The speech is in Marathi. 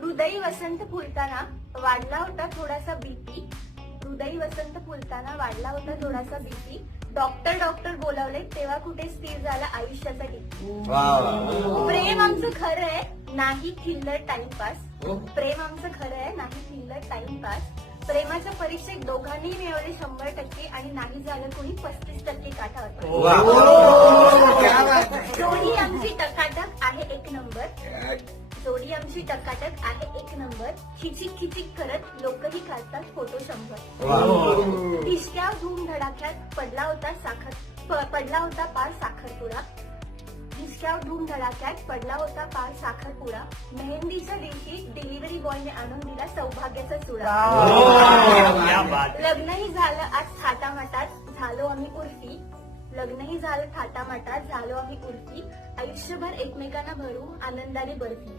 हृदयी वसंत फुलताना वाढला होता थोडासा बीपी. हृदयी वसंत फुलताना वाढला होता थोडासा बीपी. डॉक्टर डॉक्टर बोलावले तेव्हा कुठे स्थिर झाला आयुष्याचा डीपी. प्रेम आमचं खरं आहे नाही थिल्लर टाइमपास. प्रेम आमचं खरं आहे नाही थिल्लर टाइमपास. प्रेमाच्या परीक्षेत दोघांनी मिळवले 100% आणि नाही झालं कोणी 35% काठावर. जोडी आमची टकाटक आहे एक नंबर. जोडी आमची टकाटक आहे एक नंबर. खिचिक खिचिक करत लोकही काढतात फोटो 100. ठिसक्या धूम धडाक्यात पडला होता पार साखरपुडा. ठिसक्या धूम धडाक्यात पडला होता पार साखरपुडा. मेहंदीच्या दिवशी डिलिव्हरी बॉयने आणून दिला सौभाग्याचा चुडा. लग्नही झालं आज थाटामाटात झालो आम्ही उर्फी. लग्नही झालं थाटामाटात झालो आम्ही उर्फी. आयुष्यभर एकमेकांना भरू आनंदाने बर्फी.